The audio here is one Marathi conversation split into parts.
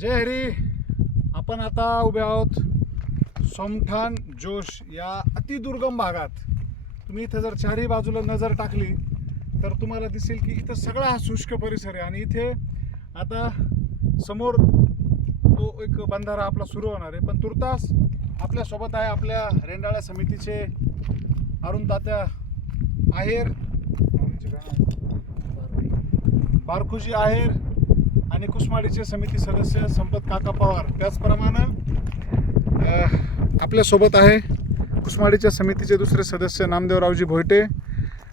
जय हरी. आपण आता उभे आहोत सोमठाण जोश या अतिदुर्गम भागात. तुम्ही इथं जर चारही बाजूला नजर टाकली तर तुम्हाला दिसेल की इथं सगळा हा शुष्क परिसर आहे. आणि इथे आता समोर तो एक बंधारा आपला सुरू होणार आहे. पण तुर्तास आपल्यासोबत आहे आपल्या रेंडाळ्या समितीचे अरुण तात्या आहेर. बारखुजी आहेर. आणि कुसमाडीचे समिती सदस्य संपत काका पवार. त्याचप्रमाणे आपल्यासोबत आहे कुसमाडीच्या समितीचे दुसरे सदस्य नामदेवरावजी भोयटे.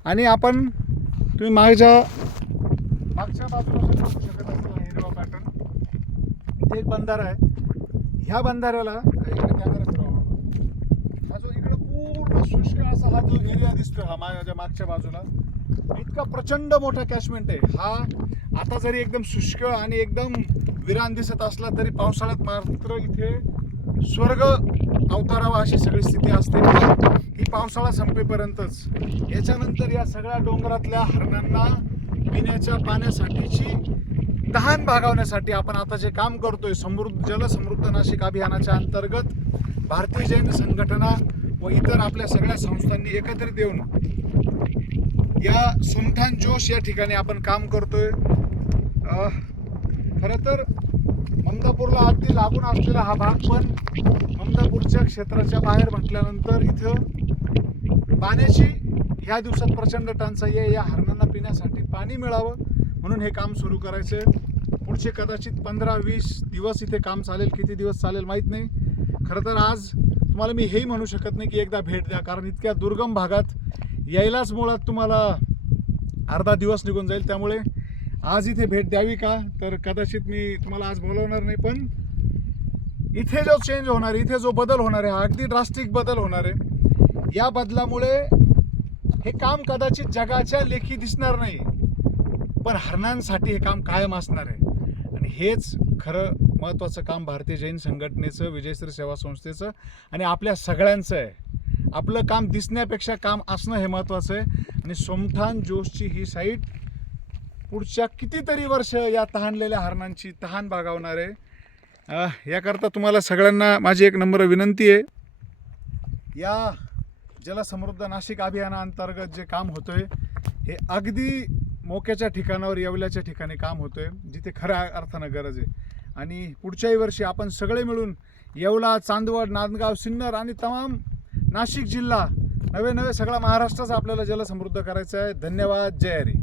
आणि आपण तुम्ही माझ्या मागच्या बाजूला बघू शकत हिरवा पॅटर्न इथे एक बंधारा आहे. ह्या बंधाऱ्याला हा जो इकडं पूर्ण शुष्क असा हा जो एरिया दिसतो हा माझ्या मागच्या बाजूला. इतका प्रचंड मोठा कॅचमेंट आहे. हा आता जरी एकदम शुष्क आणि एकदम विरान दिसत असला तरी पावसाळ्यात मात्र इथे स्वर्ग अवतारावा अशी सगळी स्थिती असते. ही पावसाळा संपेपर्यंतच. याच्यानंतर या सगळ्या डोंगरातल्या हरणांना पिण्याच्या पाण्यासाठीची तहान भागवण्यासाठी आपण आता जे काम करतोय समृद्ध जलसमृद्ध नाशिक अभियानाच्या अंतर्गत भारतीय जैन संघटना व इतर आपल्या सगळ्या संस्थांनी एकत्रित येऊन या सुमठान जोश या ठिकाणी आपण काम करतोय. खरं तर ममदापूरला अगदी लागून असलेला हा भाग पण ममदापूरच्या क्षेत्राच्या बाहेर म्हटल्यानंतर इथं पाण्याची ह्या दिवसात प्रचंड टंचाई आहे. या हरणांना पिण्यासाठी पाणी मिळावं म्हणून हे काम सुरू करायचं आहे पुढचे कदाचित पंधरा वीस दिवस इथे काम चालेल. किती दिवस चालेल माहीत नाही. खरं तर आज तुम्हाला मी हेही म्हणू शकत नाही की एकदा भेट द्या कारण इतक्या दुर्गम भागात यायलाच मुळात तुम्हाला अर्धा दिवस निघून जाईल त्यामुळे आज इथे भेट द्यावी का? तर कदाचित मी तुम्हाला आज बोलवणार नाही पण इथे जो चेंज होणार आहे इथे जो बदल होणार आहे हा अगदी ड्रास्टिक बदल होणार आहे या बदलामुळे हे काम कदाचित जगाच्या लेखी दिसणार नाही पण हरणांसाठी हे काम कायम असणार आहे. आणि हेच खरं महत्त्वाचं काम भारतीय जैन संघटनेचं विजयश्री सेवा संस्थेचं आणि आपल्या सगळ्यांचं आहे. आपलं काम दिसण्यापेक्षा काम असणं हे महत्त्वाचं आहे. आणि सोमठान जोशची ही साईट पुढच्या कितीतरी वर्ष या तहानलेल्या हरणांची तहान भागवणार आहे. याकरता तुम्हाला सगळ्यांना माझी एक नंबर विनंती आहे. या जलसमृद्ध नाशिक अभियानाअंतर्गत जे काम होतं आहे हे अगदी मोक्याच्या ठिकाणावर येवल्याच्या ठिकाणी काम होतंय जिथे खऱ्या अर्थानं गरज आहे. आणि पुढच्याही वर्षी आपण सगळे मिळून येवला चांदवड नांदगाव सिन्नर आणि तमाम नाशिक जिल्हा नवे नवे सगळा महाराष्ट्रच आपल्याला जलसमृद्ध करायचं आहे. धन्यवाद. जय हरी.